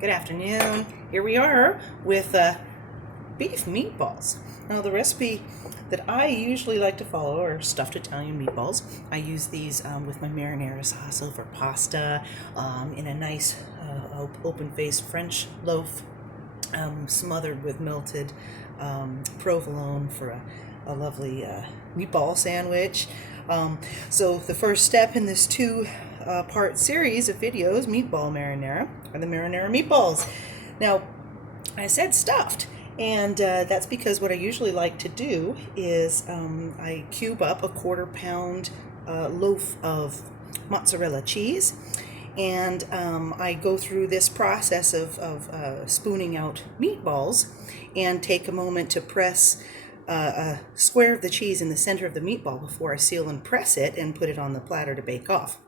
Good afternoon. Here we are with beef meatballs. Now, the recipe that I usually like to follow are stuffed Italian meatballs. I use these with my marinara sauce over pasta in a nice open-faced French loaf smothered with melted provolone for a lovely meatball sandwich. So the first step in this two-part series of videos, Meatball Marinara, are the marinara meatballs. Now, I said stuffed, and that's because what I usually like to do is I cube up a quarter-pound loaf of mozzarella cheese, and I go through this process of spooning out meatballs and take a moment to press a square of the cheese in the center of the meatball before I seal and press it and put it on the platter to bake off.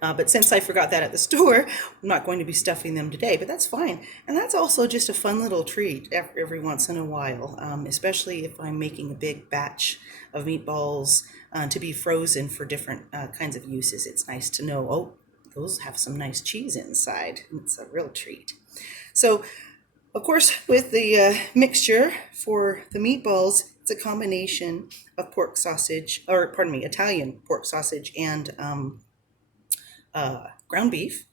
But since I forgot that at the store, I'm not going to be stuffing them today, but that's fine. And that's also just a fun little treat every once in a while, especially if I'm making a big batch of meatballs to be frozen for different kinds of uses. It's nice to know, oh, those have some nice cheese inside. It's a real treat. So, of course, with the mixture for the meatballs, it's a combination of pork sausage, or pardon me, Italian pork sausage and ground beef.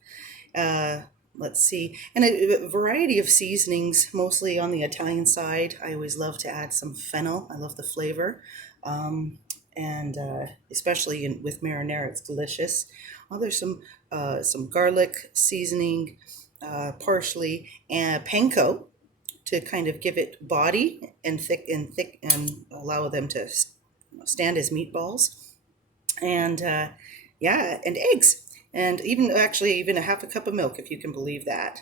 Let's see, and a variety of seasonings, mostly on the Italian side. I always love to add some fennel. I love the flavor. And especially with marinara, it's delicious. There's some garlic seasoning, parsley, and panko to kind of give it body and thick and allow them to stand as meatballs. And yeah, and eggs. And even a half a cup of milk, if you can believe that.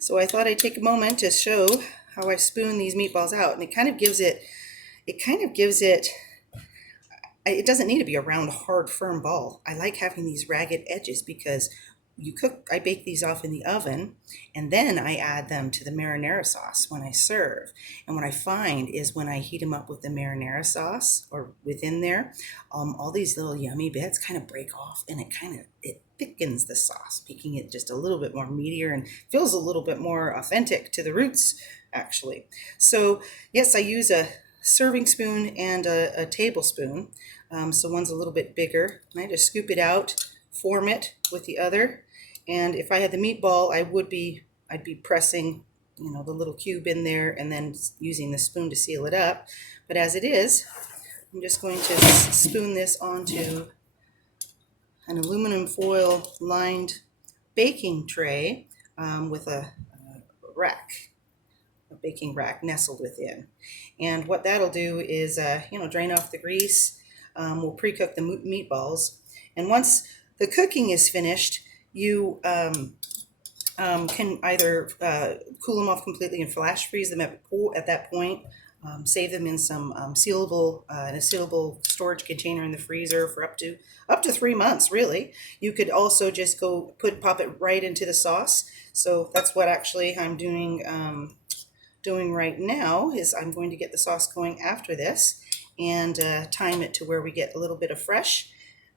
So I thought I'd take a moment to show how I spoon these meatballs out, and it doesn't need to be a round, hard, firm ball. I like having these ragged edges because I bake these off in the oven, and then I add them to the marinara sauce when I serve. And what I find is when I heat them up with the marinara sauce or within there, all these little yummy bits kind of break off, and it thickens the sauce, making it just a little bit more meatier and feels a little bit more authentic to the roots, actually. So yes, I use a serving spoon and a tablespoon. So one's a little bit bigger, and I just scoop it out, form it with the other. And if I had the meatball, I'd be pressing, the little cube in there and then using the spoon to seal it up. But as it is, I'm just going to spoon this onto an aluminum foil lined baking tray with a baking rack nestled within. And what that'll do is, drain off the grease. We'll pre-cook the meatballs. And once the cooking is finished, you can either cool them off completely and flash freeze them at that point. Save them in some sealable storage container in the freezer for up to 3 months. Really, you could also just pop it right into the sauce. So that's what actually I'm doing right now. Is I'm going to get the sauce going after this and time it to where we get a little bit of fresh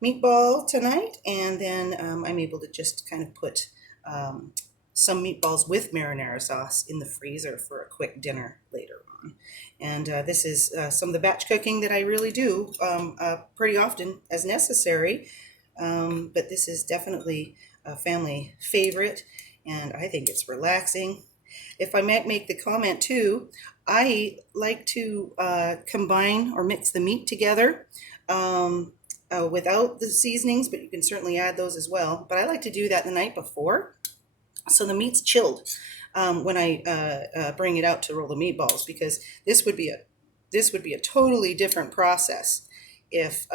meatball tonight, and then I'm able to just kind of put some meatballs with marinara sauce in the freezer for a quick dinner later on. And this is some of the batch cooking that I really do pretty often as necessary, but this is definitely a family favorite, and I think it's relaxing. If I might make the comment too, I like to combine or mix the meat together without the seasonings, but you can certainly add those as well. But I like to do that the night before, so the meat's chilled when I bring it out to roll the meatballs, because this would be a totally different process if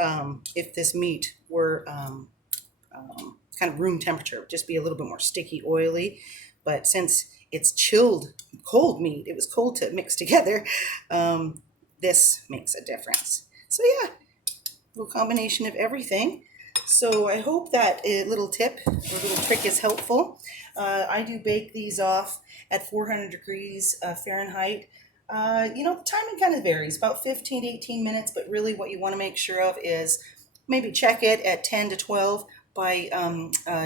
this meat were kind of room temperature. It would just be a little bit more sticky, oily. But since it's chilled, cold meat, it was cold to mix together, this makes a difference. So yeah, little combination of everything. So I hope that a little tip or little trick is helpful. I do bake these off at 400 degrees Fahrenheit. The timing kind of varies, about 15 to 18 minutes, but really what you want to make sure of is maybe check it at 10 to 12, by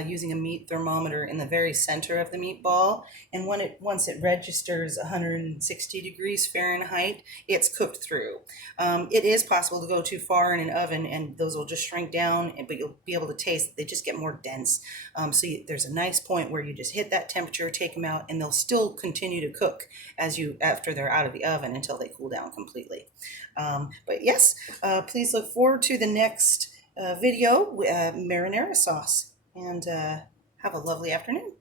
using a meat thermometer in the very center of the meatball. And once it registers 160 degrees Fahrenheit, it's cooked through. It is possible to go too far in an oven, and those will just shrink down, but you'll be able to taste they just get more dense. There's a nice point where you just hit that temperature, take them out, and they'll still continue to cook after they're out of the oven until they cool down completely. But yes, please look forward to the next video with marinara sauce, and have a lovely afternoon.